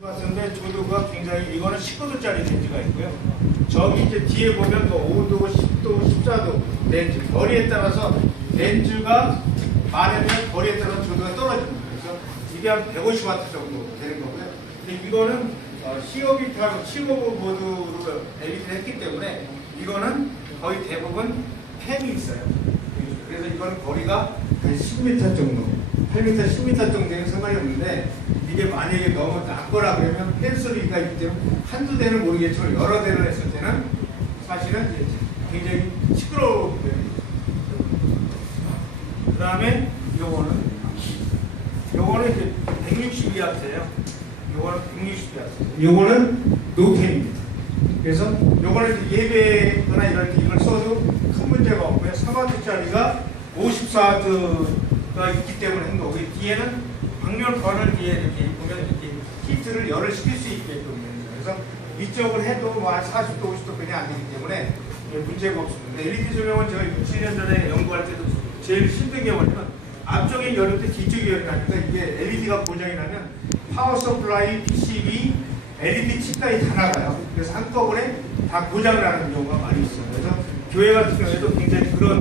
같은데 조도가 굉장히 이거는 19도짜리 렌즈가 있고요. 저기 이제 뒤에 보면 뭐 5도, 10도, 14도 렌즈 거리에 따라서 렌즈가 많으면 거리에 따라서 조도가 떨어집니다. 그래서 이게 한 150와트 정도 되는 거고요. 근데 이거는 어, COB하고 75 모드로 에디트를 했기 때문에 이거는 거의 대부분 펜이 있어요. 그래서 이거는 거리가 한 10m 정도, 8m, 10m 정도는 상관이 없는데 이게 만약에 너무 낮거라 그러면 펜 소리가 있기 때문에 한두 대는 모르겠지만 여러 대를 했을 때는 사실은 굉장히 시끄러워. 그 다음에 요거는 요거는 이제 162와트예요. 요거는 162와트. 요거는 노펜입니다. 그래서 요거는 예배거나 이럴 때 이걸 써도 큰 문제가 없고요. 3와트짜리가 54와트 가 있기 때문에 한 거고 뒤에는 방열번을 뒤에 이렇게 보면 이렇게 히트를 열을 시킬 수 있게끔 됩니다. 그래서 이쪽을 해도 뭐한 40도, 50도 그냥 안 되기 때문에 이게 문제가 없습니다. LED 조명은 제가 6, 7년 전에 연구할 때도 제일 힘든 게 뭐냐면 앞쪽에 열릴 때 뒤쪽에 열이 나니까 이게 LED가 고장이 나면 파워 서플라이, PCB, LED 칩까지 다 나가요. 그래서 한꺼번에 다 고장 나는 경우가 많이 있어요. 그래서 교회 같은 경우에도 굉장히 그런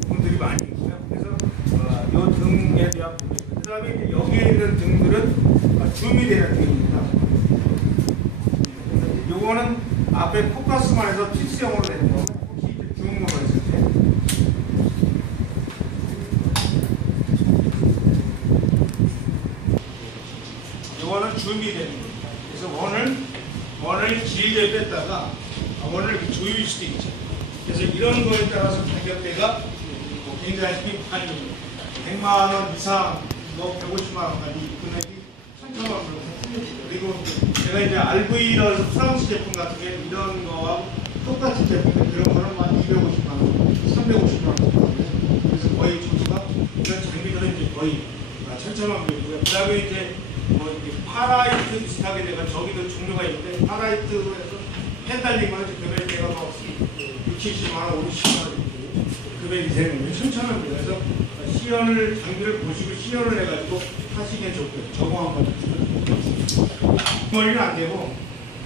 부분들이 많이 있고요. 그래서 어, 이 등에 대한 부분. 그 다음에 이제 여기에 있는 등들은 어, 줌이 되는 등입니다. 요거는 앞에 포커스만 해서 필수형으로 되는 거고 혹시 이제 줌으로 했을 때 이거는 줌이 되는 거예요. 그래서 원을 원을 길게 뺐다가 원을 조일 수도 있죠. 그래서 이런 거에 따라서 가격대가 뭐 굉장히 많이 100만 원 이상, 뭐 150만 원까지 금액이 원 그리고 제가 이제 RV라서 프랑스 제품 같은 게 이런 거와 똑같은 제품인데 그런 거는 한 250만 원, 350만 원. 그래서 거의 조수가 이런 장비들은 이제 거의 천천만 원이고요. 그 다음에 이제 뭐 이렇게 파라이트 비슷하게 되면 저기도 종류가 있는데 파라이트로 해서 펜 달리면 이제 금액대가 막 6, 70만 원, 50만 원 이렇 되는 거예요. 천천합니다. 그래서 시연을 장비를 보시고 시연을 해가지고 하시게 좋고요. 저거 한번 머리는 안 되고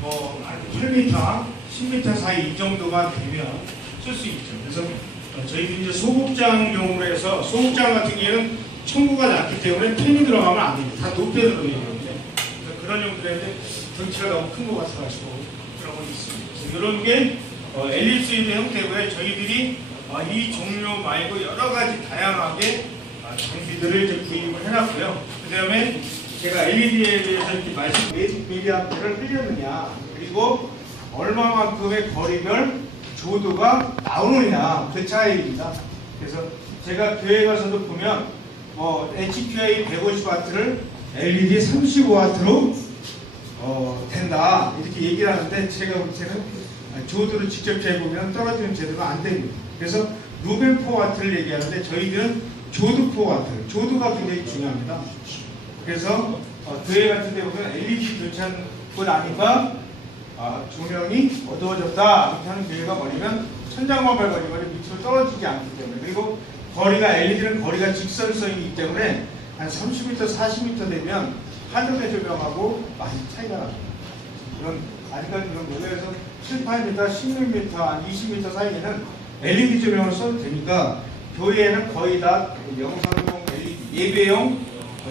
뭐 8m, 10m 사이 이 정도만 되면 쓸 수 있죠. 그래서 어, 저희들이 이제 소극장용으로 해서 소극장 같은 경우에는 청구가 낮기 때문에 펜이 들어가면 안 됩니다. 다 되어 있는데 그래서 그런 용도인데 덩치가 너무 큰 것 같아가지고 그런 건 있습니다. 이런 게 어, 엘립스의 형태고요. 저희들이 어, 이 종류 말고 여러 가지 다양하게 아, 장비들을 이제 구입을 해놨고요. 그 다음에 제가 LED에 대해서 이렇게 말씀, 몇 미리암페를 흘렸느냐, 그리고 얼마만큼의 거리별 조도가 나오느냐, 그 차이입니다. 그래서 제가 교회 가서도 보면, 뭐, HQA 150W를 LED 35W로 어, 된다, 이렇게 얘기를 하는데, 제가 볼 때는 조도를 직접 재보면 떨어지는 제도가 안 됩니다. 그래서 루벤 4W를 얘기하는데, 저희들은 4W, 조도가 굉장히 중요합니다. 그래서 어, 교회 같은 데 보면 LED 교체하고 나니까 아, 조명이 어두워졌다 이렇게 하는 교회가 뭐냐면 천장만 밟아지면 밑으로 떨어지지 않기 때문에 그리고 거리가 LED는 거리가 직선성이기 때문에 한 30m, 40m 되면 하늘의 조명하고 많이 차이가 납니다. 그런 아직까지 그런. 그래서 7, 8m, 16m, 한 20m 사이에는 LED 조명을 써도 되니까 교회에는 거의 다 영상용 LED, 예배용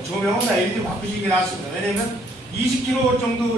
조명은 다 LED 바꾸시는 게 낫습니다. 왜냐면 20kW 정도